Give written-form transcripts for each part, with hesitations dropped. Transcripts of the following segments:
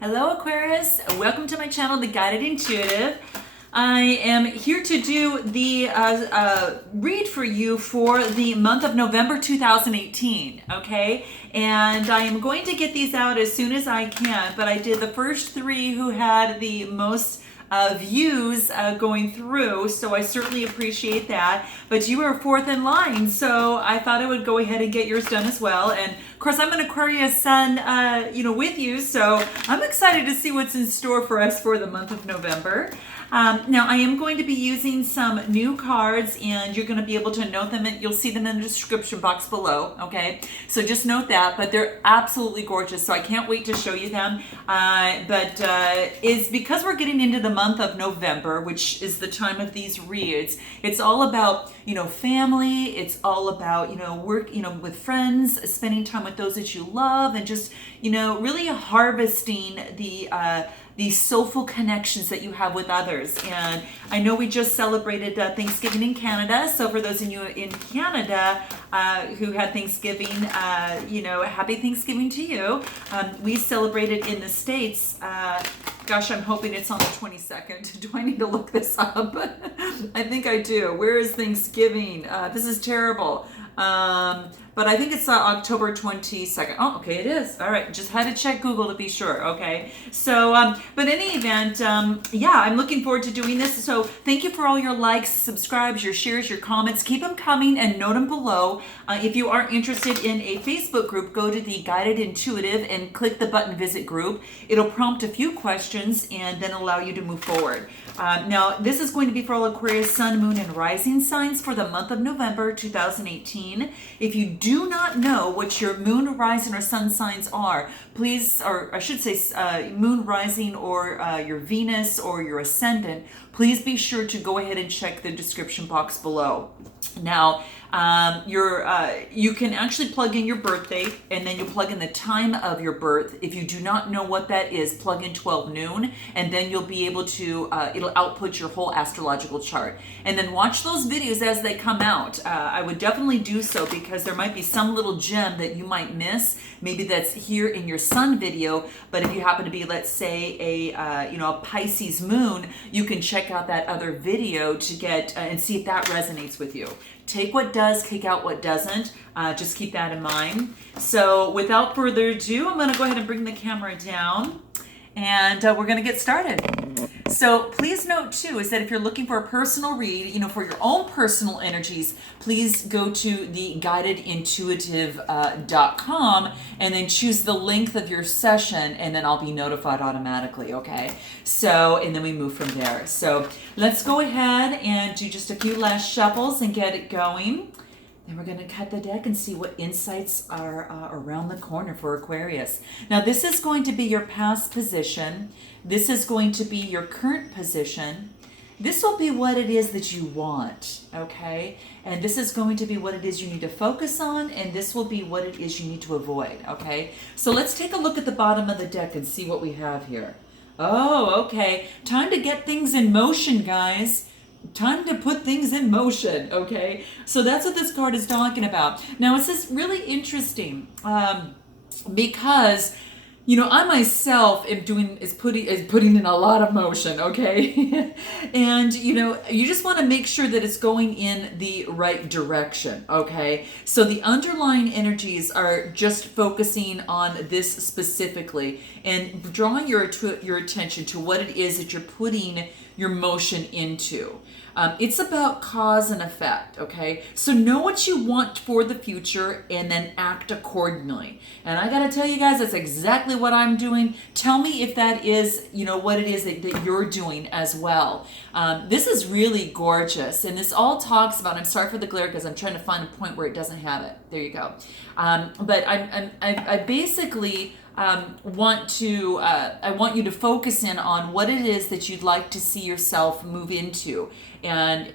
Hello Aquarius, welcome to my channel, The Guided Intuitive. I am here to do the read for you for the month of November 2018, okay? And I am going to get these out as soon as I can, but I did the first three who had the most views going through, so I certainly appreciate that. But you are fourth in line, so I thought I would go ahead and get yours done as well. And of course, I'm an Aquarius sun, with you, so I'm excited to see what's in store for us for the month of November. Now, I am going to be using some new cards, and you're going to be able to note them, and you'll see them in the description box below, okay? So just note that, but they're absolutely gorgeous, so I can't wait to show you them. Is because we're getting into the month of November, which is the time of these reads, it's all about, family, it's all about, work, with friends, spending time with those that you love, and just, really harvesting the soulful connections that you have with others. And I know we just celebrated Thanksgiving in Canada. So for those of you in Canada who had Thanksgiving, happy Thanksgiving to you. We celebrated in the States. Gosh, I'm hoping it's on the 22nd. Do I need to look this up? I think I do. Where is Thanksgiving? This is terrible. But I think it's October 22nd. Oh, okay, it is. All right, just had to check Google to be sure, okay? So, but in any event, I'm looking forward to doing this. So thank you for all your likes, subscribes, your shares, your comments. Keep them coming and note them below. If you are interested in a Facebook group, go to the Guided Intuitive and click the button Visit Group. It'll prompt a few questions and then allow you to move forward. Now, this is going to be for all Aquarius, Sun, Moon, and Rising signs for the month of November 2018. If you do not know what your Moon, Rising, or Sun signs are, please, or I should say Moon, Rising, or your Venus, or your Ascendant, please be sure to go ahead and check the description box below. Now, you can actually plug in your birthday, and then you plug in the time of your birth. If you do not know what that is, plug in 12 noon, and then you'll be able to, it'll output your whole astrological chart. And then watch those videos as they come out. I would definitely do so because there might be some little gem that you might miss. Maybe that's here in your sun video, but if you happen to be, let's say, a Pisces moon, you can check out that other video to get and see if that resonates with you. Take what does, kick out what doesn't. Just keep that in mind. So without further ado, I'm going to go ahead and bring the camera down, and we're going to get started. So please note too is that if you're looking for a personal read, for your own personal energies, please go to the guidedintuitive.com and then choose the length of your session, and then I'll be notified automatically, okay? So, and then we move from there. So let's go ahead and do just a few last shuffles and get it going. Then we're going to cut the deck and see what insights are around the corner for Aquarius. Now, this is going to be your past position. This is going to be your current position. This will be what it is that you want, okay? And this is going to be what it is you need to focus on, and this will be what it is you need to avoid, okay? So let's take a look at the bottom of the deck and see what we have here. Oh, okay. Time to get things in motion, guys. Time to put things in motion, okay? So that's what this card is talking about. Now, it's just really interesting because, I myself am putting in a lot of motion, okay? And, you just want to make sure that it's going in the right direction, okay? So the underlying energies are just focusing on this specifically and drawing your attention to what it is that you're putting your motion into. It's about cause and effect, okay? So know what you want for the future and then act accordingly. And I gotta tell you guys, that's exactly what I'm doing. Tell me if that is, what it is that you're doing as well. This is really gorgeous. And this all talks about, I'm sorry for the glare because I'm trying to find a point where it doesn't have it. There you go. But I basically want you to focus in on what it is that you'd like to see yourself move into. And,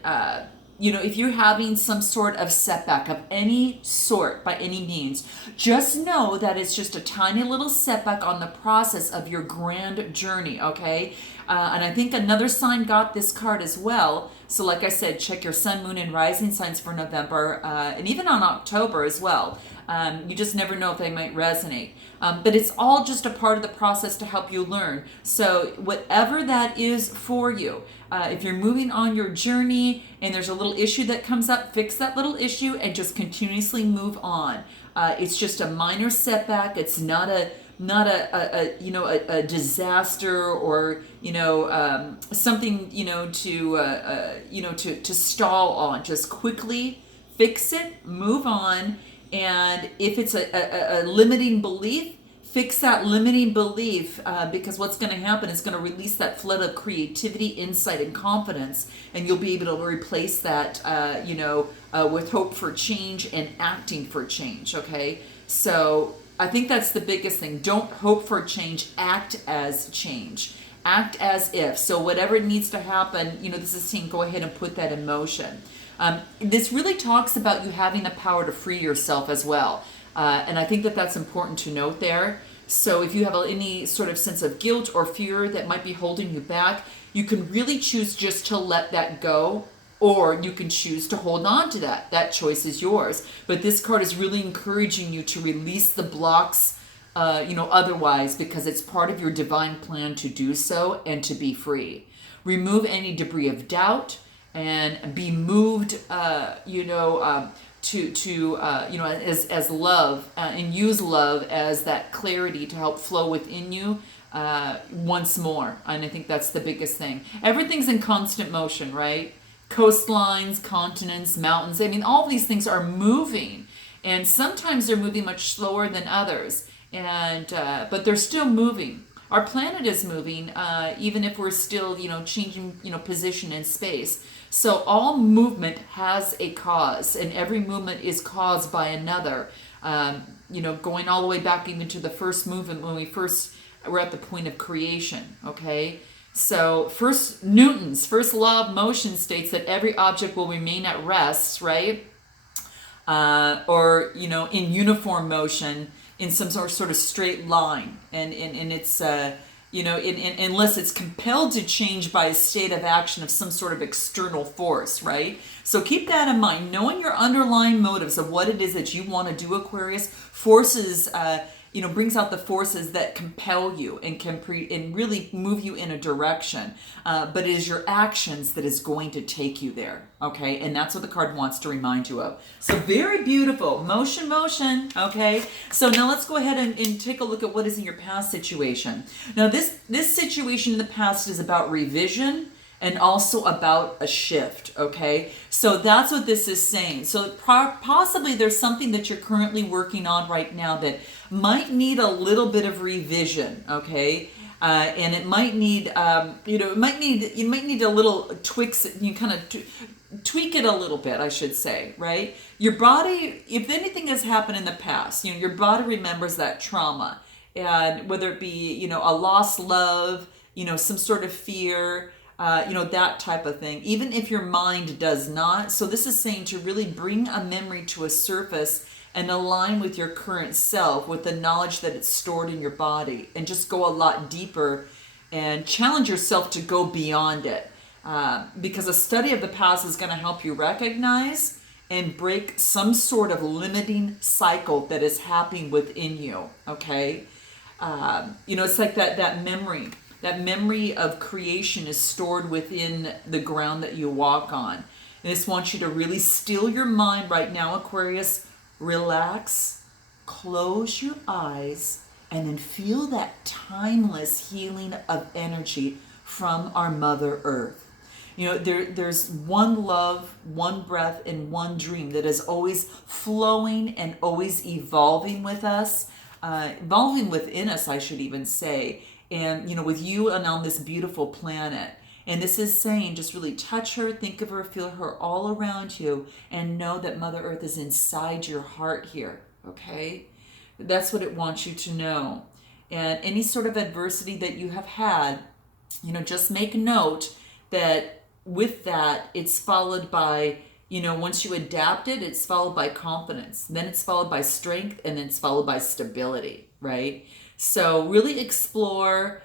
if you're having some sort of setback of any sort by any means, just know that it's just a tiny little setback on the process of your grand journey, okay? And I think another sign got this card as well. So like I said, check your sun, moon, and rising signs for November, and even on October as well. You just never know if they might resonate. But it's all just a part of the process to help you learn. So whatever that is for you, if you're moving on your journey and there's a little issue that comes up, fix that little issue and just continuously move on. It's just a minor setback. It's not a disaster or something to stall on. Just quickly fix it, move on, and if it's a limiting belief, fix that limiting belief, because what's going to happen is going to release that flood of creativity, insight, and confidence, and you'll be able to replace that with hope for change and acting for change. Okay, so I think that's the biggest thing. Don't hope for change, act as change. Act as if. So whatever needs to happen, this is saying go ahead and put that in motion. This really talks about you having the power to free yourself as well. And I think that that's important to note there. So if you have any sort of sense of guilt or fear that might be holding you back, you can really choose just to let that go, or you can choose to hold on to that. That choice is yours. But this card is really encouraging you to release the blocks, otherwise, because it's part of your divine plan to do so and to be free. Remove any debris of doubt and be moved, as love, and use love as that clarity to help flow within you once more. And I think that's the biggest thing. Everything's in constant motion, right? Coastlines, continents, mountains. I mean, all these things are moving, and sometimes they're moving much slower than others. But they're still moving. Our planet is moving, even if we're still, changing, position in space. So all movement has a cause, and every movement is caused by another. Going all the way back even to the first movement when we first were at the point of creation. Okay. So Newton's first law of motion states that every object will remain at rest, right? In uniform motion in some sort of straight line. And it's, unless it's compelled to change by a state of action of some sort of external force, right? So keep that in mind. Knowing your underlying motives of what it is that you want to do, Aquarius, forces, brings out the forces that compel you and can and really move you in a direction. But it is your actions that is going to take you there, okay? And that's what the card wants to remind you of. So very beautiful. Motion, motion, okay? So now let's go ahead and take a look at what is in your past situation. Now this situation in the past is about revision and also about a shift, okay? So that's what this is saying. So possibly there's something that you're currently working on right now that might need a little bit of revision, okay? And it might need, you might need a little tweaks. You kind of tweak it a little bit, I should say, right? Your body, if anything has happened in the past, your body remembers that trauma, and whether it be, a lost love, some sort of fear, that type of thing, even if your mind does not. So this is saying to really bring a memory to a surface and align with your current self, with the knowledge that it's stored in your body, and just go a lot deeper and challenge yourself to go beyond it. Because a study of the past is going to help you recognize and break some sort of limiting cycle that is happening within you, okay? It's like that memory. That memory of creation is stored within the ground that you walk on. And I just want you to really still your mind right now, Aquarius. Relax, close your eyes, and then feel that timeless healing of energy from our Mother Earth. There's one love, one breath, and one dream that is always flowing and always evolving with us, evolving within us, I should even say. And, with you and on this beautiful planet. And this is saying just really touch her, think of her, feel her all around you, and know that Mother Earth is inside your heart here, okay? That's what it wants you to know. And any sort of adversity that you have had, just make note that with that, it's followed by, once you adapt it, it's followed by confidence. Then it's followed by strength, and then it's followed by stability, right? So really explore,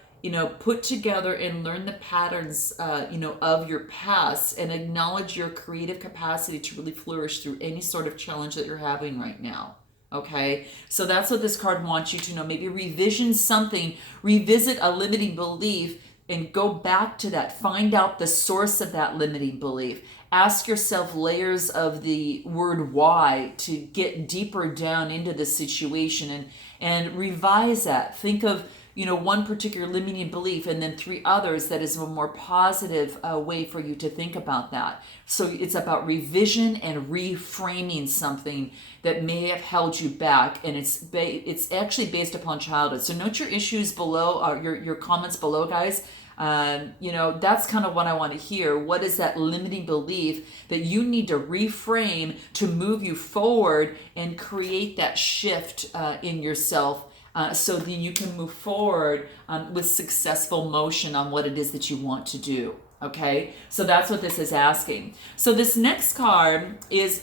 put together and learn the patterns, of your past, and acknowledge your creative capacity to really flourish through any sort of challenge that you're having right now. Okay, so that's what this card wants you to know. Maybe revision something, revisit a limiting belief, and go back to that. Find out the source of that limiting belief. Ask yourself layers of the word why to get deeper down into the situation, and revise that. Think of, one particular limiting belief and then three others that is a more positive way for you to think about that. So it's about revision and reframing something that may have held you back, and it's actually based upon childhood. So note your issues below, your comments below, guys. That's kind of what I want to hear. What is that limiting belief that you need to reframe to move you forward and create that shift in yourself, so then you can move forward with successful motion on what it is that you want to do. Okay, so that's what this is asking. So this next card is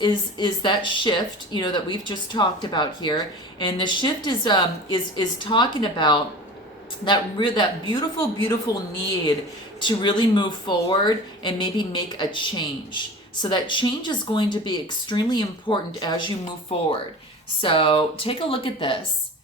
that shift, that we've just talked about here, and the shift is talking about that beautiful need to really move forward and maybe make a change. So that change is going to be extremely important as you move forward. So take a look at this,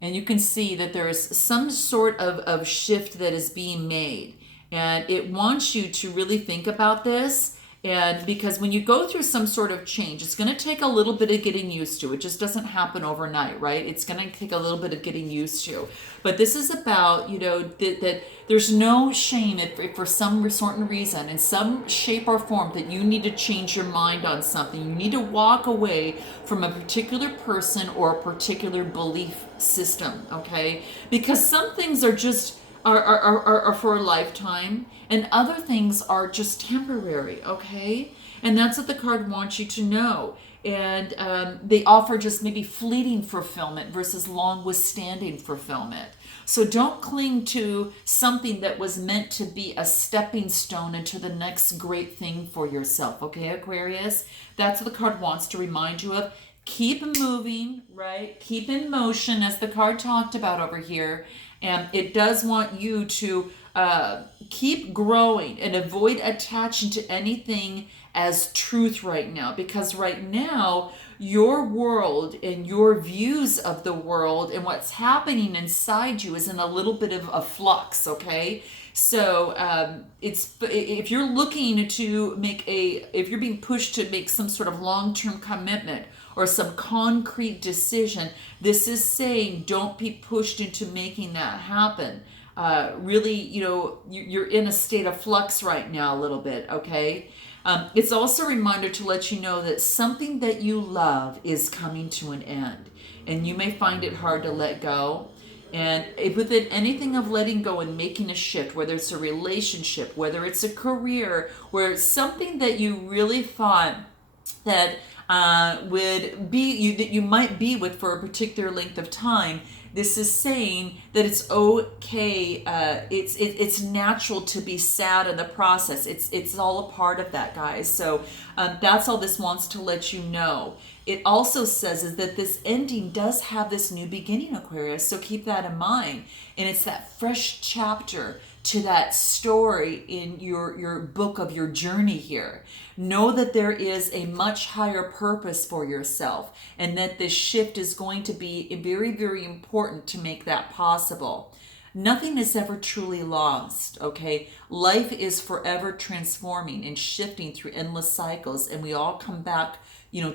and you can see that there is some sort of shift that is being made. And it wants you to really think about this. And because when you go through some sort of change, it's going to take a little bit of getting used to. It just doesn't happen overnight, right? It's going to take a little bit of getting used to. But this is about, that there's no shame if for some certain reason, in some shape or form, that you need to change your mind on something. You need to walk away from a particular person or a particular belief system, okay? Because some things are just are for a lifetime, and other things are just temporary, okay? And that's what the card wants you to know. And they offer just maybe fleeting fulfillment versus long withstanding fulfillment. So don't cling to something that was meant to be a stepping stone into the next great thing for yourself, okay, Aquarius? That's what the card wants to remind you of. Keep moving, right? Keep in motion, as the card talked about over here. And it does want you to keep growing and avoid attaching to anything as truth right now. Because right now, your world and your views of the world and what's happening inside you is in a little bit of a flux, okay? So if you're looking to if you're being pushed to make some sort of long-term commitment or some concrete decision, this is saying don't be pushed into making that happen. Really, you're in a state of flux right now a little bit, okay? It's also a reminder to let you know that something that you love is coming to an end, and you may find it hard to let go. And within anything of letting go and making a shift, whether it's a relationship, whether it's a career, where it's something that you really thought that would be that you might be with for a particular length of time, this is saying that it's okay. It's natural to be sad in the process. It's all a part of that, guys. So that's all this wants to let you know. It also says is that this ending does have this new beginning, Aquarius. So keep that in mind. And it's that fresh chapter to that story in your book of your journey here. Know that there is a much higher purpose for yourself, and that this shift is going to be very, very important to make that possible. Nothing is ever truly lost, okay? Life is forever transforming and shifting through endless cycles, and we all come back,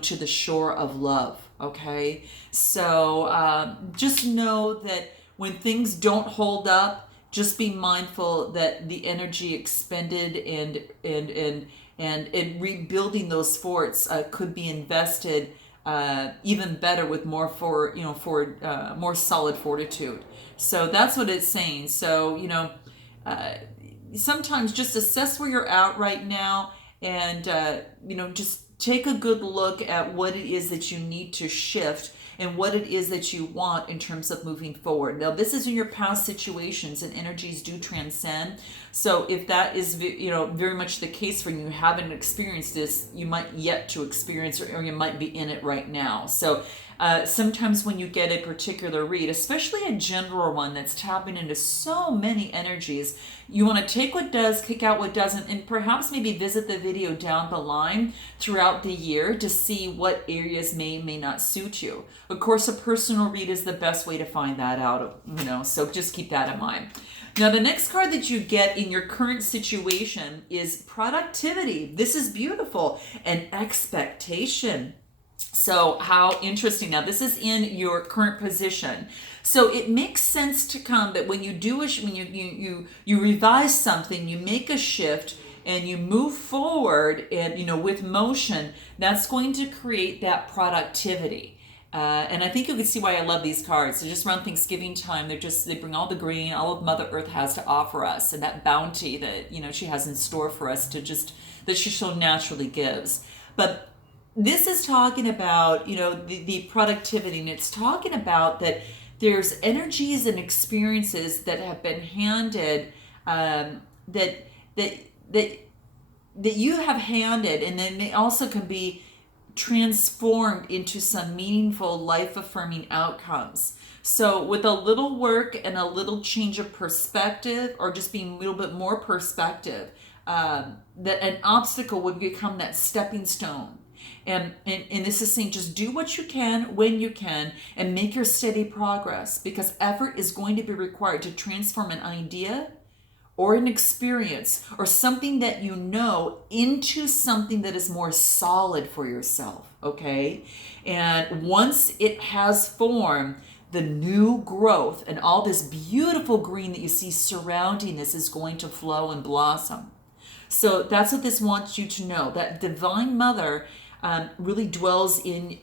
to the shore of love, okay? So just know that when things don't hold up, just be mindful that the energy expended and rebuilding those forts could be invested even better with more more solid fortitude. So that's what it's saying. So sometimes just assess where you're at right now, and just take a good look at what it is that you need to shift and what it is that you want in terms of moving forward. Now, this is in your past situations, and energies do transcend. So if that is very much the case for you, you haven't experienced this, you might yet to experience, or you might be in it right now. So Sometimes when you get a particular read, especially a general one that's tapping into so many energies, you want to take what does, kick out what doesn't, and perhaps maybe visit the video down the line throughout the year to see what areas may not suit you. Of course, a personal read is the best way to find that out, so just keep that in mind. Now, the next card that you get in your current situation is productivity. This is beautiful. And expectation. So how interesting. Now, this is in your current position. So it makes sense to come that when you do when you revise something, you make a shift and you move forward and with motion, that's going to create that productivity. And I think you can see why I love these cards. They're just around Thanksgiving time. They bring all the green, all of Mother Earth has to offer us, and that bounty that she has in store for us that she so naturally gives. But this is talking about the productivity, and it's talking about that there's energies and experiences that have been handed that you have handed, and then they also can be transformed into some meaningful, life-affirming outcomes. So with a little work and a little change of perspective, or just being a little bit more perspective, that an obstacle would become that stepping stone. And this is saying just do what you can when you can and make your steady progress, because effort is going to be required to transform an idea or an experience or something that into something that is more solid for yourself, okay? And once it has formed, the new growth and all this beautiful green that you see surrounding this is going to flow and blossom. So that's what this wants you to know, that Divine Mother really dwells in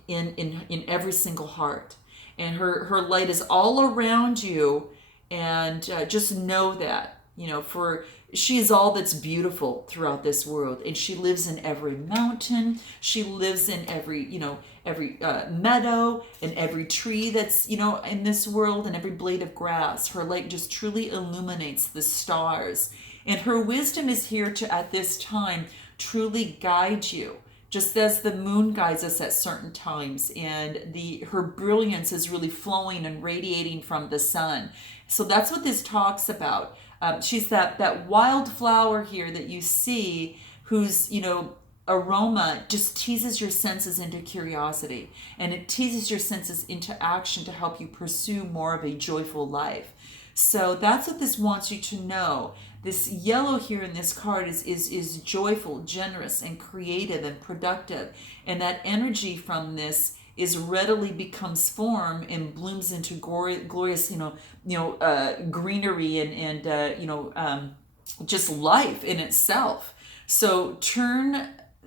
every single heart. And her light is all around you, and just know that. For she is all that's beautiful throughout this world, and she lives in every mountain. She lives in every meadow and every tree that's in this world, and every blade of grass. Her light just truly illuminates the stars, and her wisdom is here to at this time truly guide you, just as the moon guides us at certain times, and her brilliance is really flowing and radiating from the sun. So that's what this talks about. She's that wildflower here that you see, whose aroma just teases your senses into curiosity, and it teases your senses into action to help you pursue more of a joyful life. So that's what this wants you to know. This yellow here in this card is joyful, generous, and creative and productive, and that energy from this is readily becomes form and blooms into glorious, greenery and just life in itself. So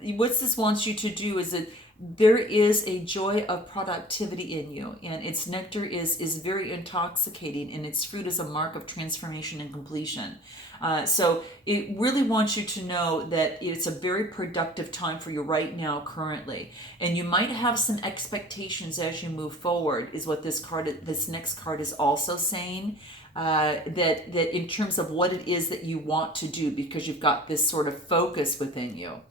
what this wants you to do is that there is a joy of productivity in you, and its nectar is very intoxicating, and its fruit is a mark of transformation and completion. So it really wants you to know that it's a very productive time for you right now, currently. And you might have some expectations as you move forward, is what this next card is also saying. That in terms of what it is that you want to do, because you've got this sort of focus within you.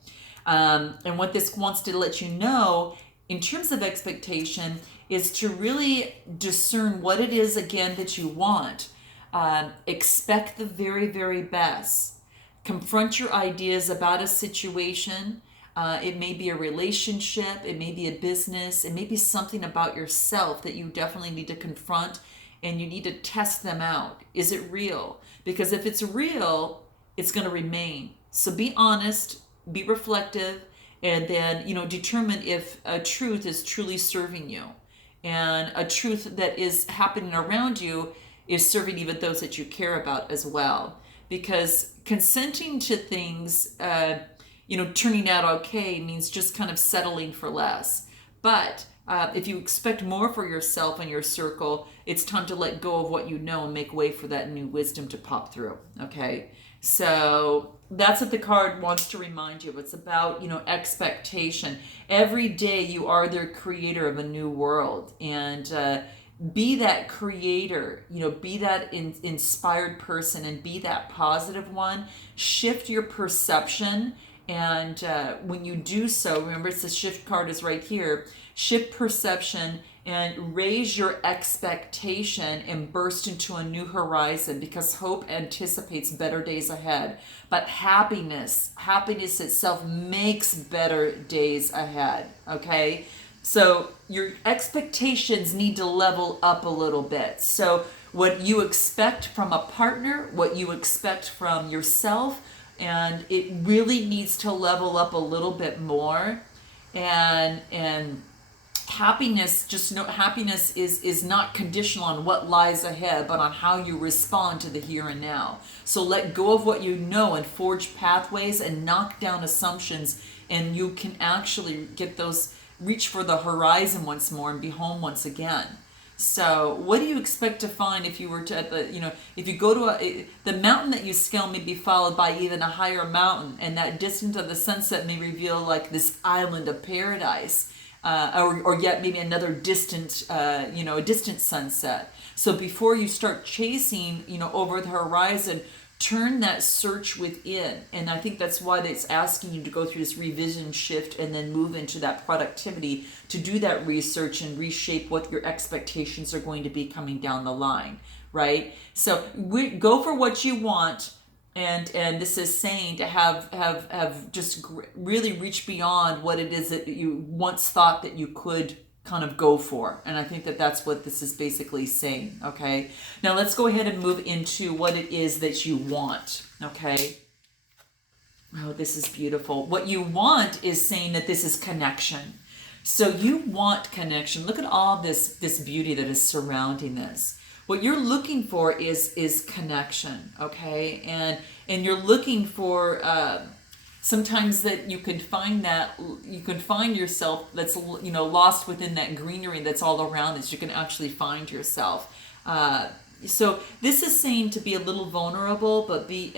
And what this wants to let you know in terms of expectation is to really discern what it is, again, that you want. Expect the very, very best. Confront your ideas about a situation. It may be a relationship. It may be a business. It may be something about yourself that you definitely need to confront, and you need to test them out. Is it real? Because if it's real, it's going to remain. So be honest, be reflective, and then, determine if a truth is truly serving you. And a truth that is happening around you is serving even those that you care about as well. Because consenting to things, turning out okay means just kind of settling for less. But if you expect more for yourself and your circle, it's time to let go of what you know and make way for that new wisdom to pop through. Okay? So that's what the card wants to remind you of. It's about, expectation. Every day you are the creator of a new world. And be that creator, be that inspired person, and be that positive one. Shift your perception. And when you do so, remember, it's the shift card is right here. Shift perception and raise your expectation and burst into a new horizon, because hope anticipates better days ahead. But happiness itself makes better days ahead, okay? So your expectations need to level up a little bit. So what you expect from a partner, what you expect from yourself, and it really needs to level up a little bit more. And happiness, just know, happiness is not conditional on what lies ahead, but on how you respond to the here and now. So let go of what you know and forge pathways and knock down assumptions, and you can actually get those, reach for the horizon once more and be home once again. So what do you expect to find if you were to, if you go to the mountain that you scale may be followed by even a higher mountain, and that distance of the sunset may reveal like this island of paradise, or yet maybe another distant, a distant sunset. So before you start chasing, over the horizon, turn that search within. And I think that's why it's asking you to go through this revision shift and then move into that productivity to do that research and reshape what your expectations are going to be coming down the line, right? So go for what you want. And this is saying to have just really reach beyond what it is that you once thought that you could kind of go for. And I think that that's what this is basically saying, okay? Now let's go ahead and move into what it is that you want, okay? Oh, this is beautiful. What you want is saying that this is connection. So you want connection. Look at all this beauty that is surrounding this. What you're looking for is connection, okay? And you're looking for sometimes that you can find yourself that's lost within that greenery that's all around us. You can actually find yourself. So this is saying to be a little vulnerable, but be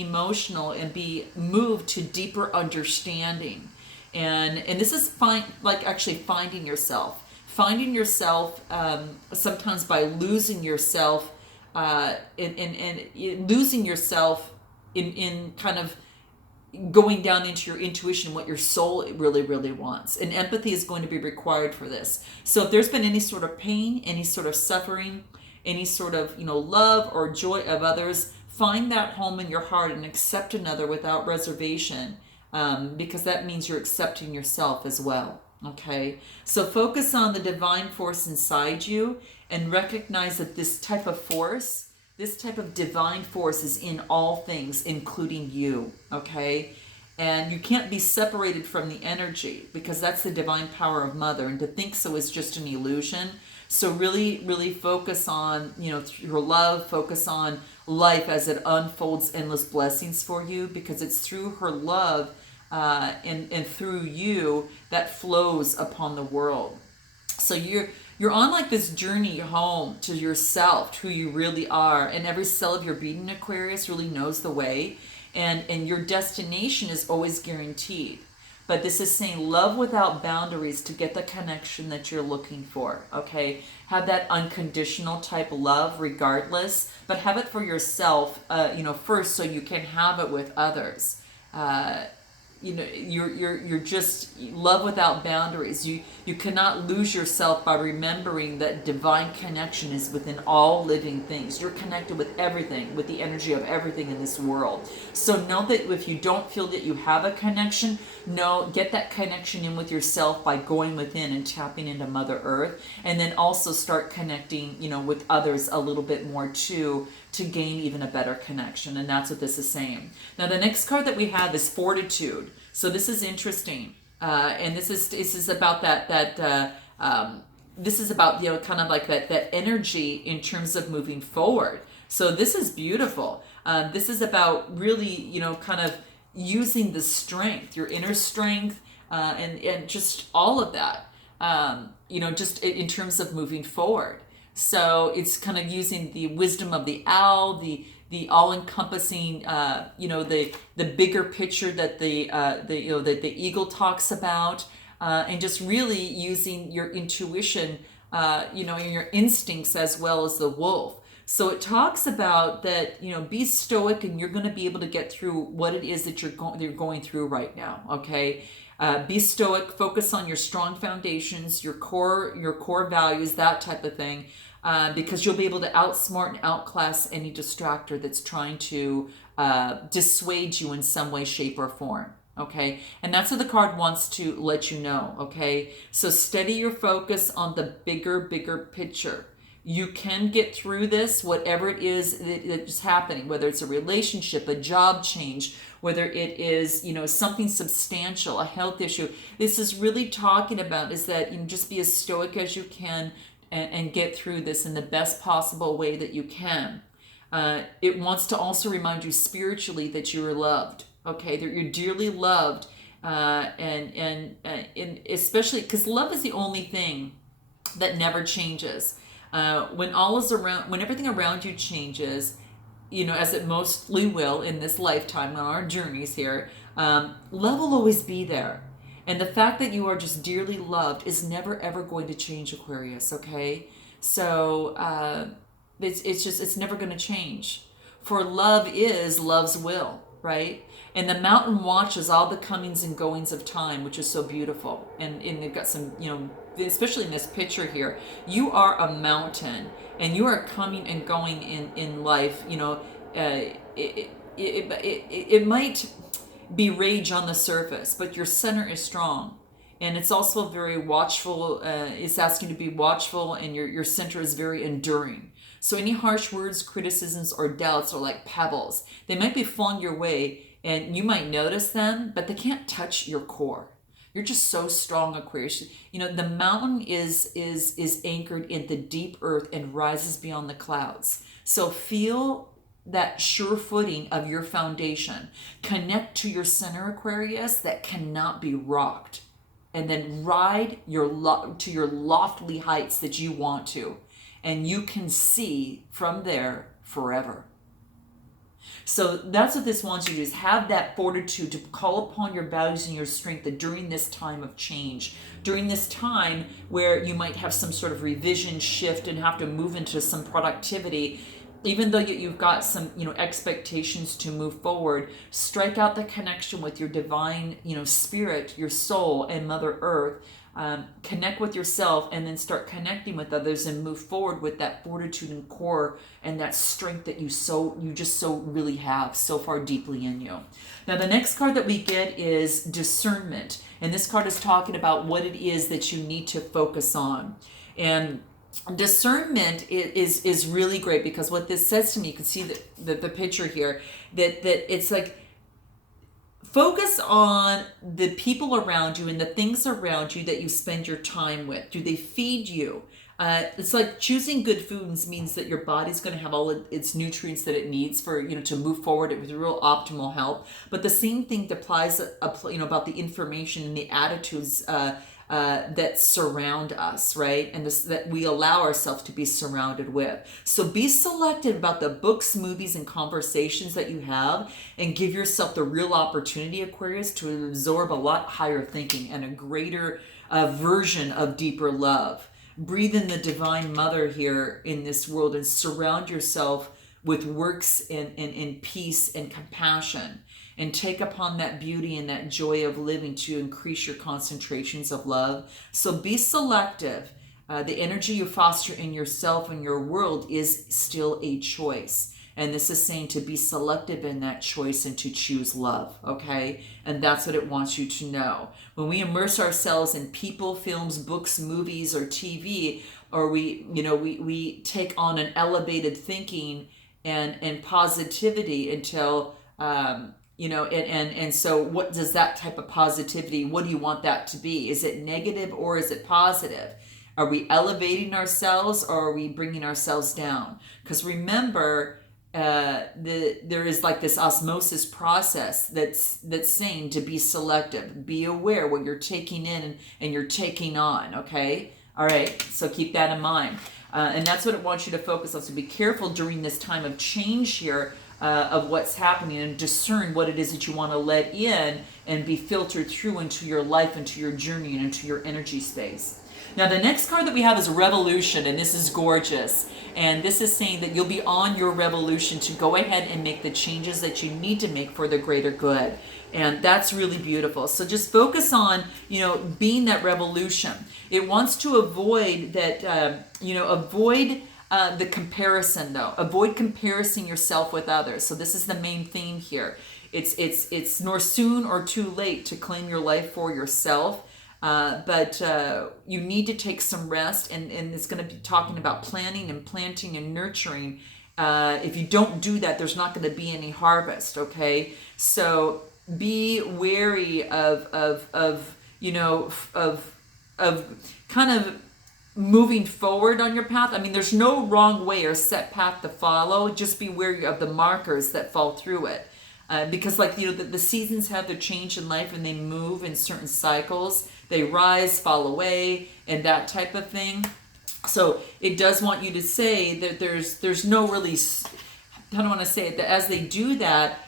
emotional and be moved to deeper understanding. And this is actually finding yourself. Finding yourself sometimes by losing yourself and losing yourself in kind of going down into your intuition, what your soul really, really wants. And empathy is going to be required for this. So if there's been any sort of pain, any sort of suffering, any sort of love or joy of others, find that home in your heart and accept another without reservation, because that means you're accepting yourself as well. Okay, so focus on the divine force inside you and recognize that this type of force, this type of divine force is in all things, including you, okay? And you can't be separated from the energy, because that's the divine power of Mother, and to think so is just an illusion. So really, really focus on, your love, focus on life as it unfolds endless blessings for you, because it's through her love and through you that flows upon the world. So you're on like this journey home to yourself, to who you really are, and every cell of your being, Aquarius, really knows the way, and your destination is always guaranteed. But this is saying love without boundaries to get the connection that you're looking for, okay? Have that unconditional type love regardless, but have it for yourself, first, so you can have it with others. You're just love without boundaries. You cannot lose yourself by remembering that divine connection is within all living things. You're connected with everything, with the energy of everything in this world. So know that if you don't feel that you have a connection, get that connection in with yourself by going within and tapping into Mother Earth, and then also start connecting, with others a little bit more too, to gain even a better connection. And that's what this is saying. Now the next card that we have is Fortitude. So this is interesting, and this is about this is about kind of like that energy in terms of moving forward. So this is beautiful. This is about really kind of using the strength, your inner strength, and just all of that. Just in terms of moving forward. So it's kind of using the wisdom of the owl, the all-encompassing, the bigger picture that that the eagle talks about, and just really using your intuition, and your instincts as well as the wolf. So it talks about that, be stoic, and you're going to be able to get through what it is that you're going through right now. Okay. Be stoic, focus on your strong foundations, your core values, that type of thing, because you'll be able to outsmart and outclass any distractor that's trying to dissuade you in some way, shape, or form. Okay, and that's what the card wants to let you know. Okay, so steady your focus on the bigger picture. You can get through this, whatever it is that is happening, whether it's a relationship, a job change, whether it is, something substantial, a health issue. This is really talking about is that you just be as stoic as you can and get through this in the best possible way that you can. It wants to also remind you spiritually that you are loved. Okay, that you're dearly loved, and especially because love is the only thing that never changes. When all is around, when everything around you changes, as it mostly will in this lifetime on our journeys here, love will always be there. And the fact that you are just dearly loved is never ever going to change, Aquarius. Okay, so it's never going to change. For love is love's will, right? And the mountain watches all the comings and goings of time, which is so beautiful. And they've got some, especially in this picture here, you are a mountain and you are coming and going in life. It might be rage on the surface, but your center is strong. And it's also very watchful. It's asking you to be watchful, and your center is very enduring. So any harsh words, criticisms, or doubts are like pebbles. They might be falling your way, and you might notice them, but they can't touch your core. You're just so strong, Aquarius. The mountain is anchored in the deep earth and rises beyond the clouds. So feel that sure footing of your foundation. Connect to your center, Aquarius, that cannot be rocked. And then ride to your lofty heights that you want to. And you can see from there forever. So that's what this wants you to do, is have that fortitude to call upon your values and your strength during this time of change, during this time where you might have some sort of revision shift and have to move into some productivity. Even though you've got some, expectations to move forward, strike out the connection with your divine, spirit, your soul, and Mother Earth. Connect with yourself, and then start connecting with others and move forward with that fortitude and core and that strength that you just so really have so far deeply in you. Now, the next card that we get is discernment, and this card is talking about what it is that you need to focus on. And discernment is really great, because what this says to me, you can see the picture here, that it's like, focus on the people around you and the things around you that you spend your time with. Do they feed you? It's like choosing good foods means that your body's going to have all its nutrients that it needs for, to move forward with real optimal health. But the same thing applies, about the information and the attitudes that surround us, right? And that we allow ourselves to be surrounded with. So be selective about the books, movies, and conversations that you have, and give yourself the real opportunity, Aquarius, to absorb a lot higher thinking and a greater version of deeper love. Breathe in the Divine Mother here in this world, and surround yourself with works and peace and compassion. And take upon that beauty and that joy of living to increase your concentrations of love. So be selective. The energy you foster in yourself and your world is still a choice. And this is saying to be selective in that choice and to choose love, okay? And that's what it wants you to know. When we immerse ourselves in people, films, books, movies, or TV, or we take on an elevated thinking and positivity until... and so what does that type of positivity, what do you want that to be? Is it negative or is it positive? Are we elevating ourselves, or are we bringing ourselves down? Because remember, there is like this osmosis process that's saying to be selective. Be aware what you're taking in and you're taking on, okay? All right, so keep that in mind. And that's what it wants you to focus on. So be careful during this time of change here, of what's happening, and discern what it is that you want to let in and be filtered through into your life, into your journey, and into your energy space. Now the next card that we have is Revolution, and this is gorgeous. And this is saying that you'll be on your revolution to go ahead and make the changes that you need to make for the greater good. And that's really beautiful. So just focus on, being that revolution. It wants to avoid that, avoid the comparison though. Avoid comparing yourself with others. So this is the main theme here. It's nor soon or too late to claim your life for yourself. But you need to take some rest, and it's going to be talking about planning and planting and nurturing. If you don't do that, there's not going to be any harvest. Okay, so be wary of kind of moving forward on your path. I mean, there's no wrong way or set path to follow. Just be wary of the markers that fall through it. Because the seasons have their change in life, and they move in certain cycles. They rise, fall away, and that type of thing. So it does want you to say that there's no really, I don't want to say it, that as they do that,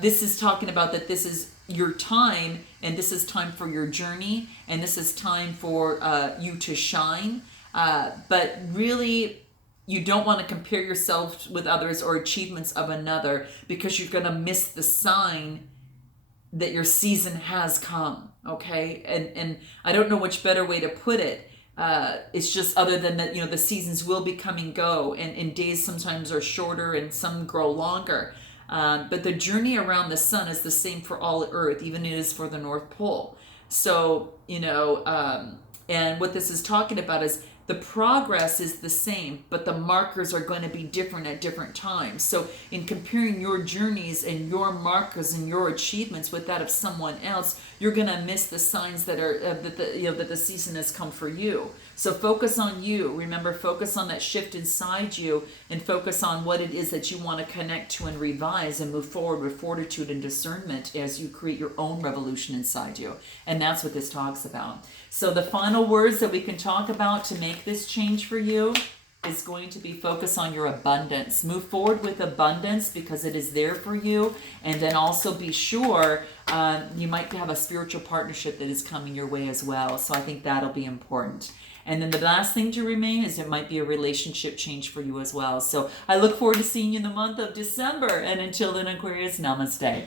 this is talking about that this is your time, and this is time for your journey, and this is time for you to shine. But really, you don't want to compare yourself with others or achievements of another, because you're going to miss the sign that your season has come. Okay, and I don't know which better way to put it. It's just other than that, the seasons will be come and go, and days sometimes are shorter and some grow longer. But the journey around the sun is the same for all Earth, even it is for the North Pole. So, and what this is talking about is the progress is the same, but the markers are going to be different at different times. So in comparing your journeys and your markers and your achievements with that of someone else, you're going to miss the signs that are that the season has come for you. So focus on you. Remember, focus on that shift inside you, and focus on what it is that you want to connect to and revise and move forward with fortitude and discernment as you create your own revolution inside you. And that's what this talks about. So the final words that we can talk about to make this change for you is going to be focus on your abundance. Move forward with abundance because it is there for you. And then also be sure you might have a spiritual partnership that is coming your way as well. So I think that'll be important. And then the last thing to remain is it might be a relationship change for you as well. So I look forward to seeing you in the month of December. And until then, Aquarius, namaste.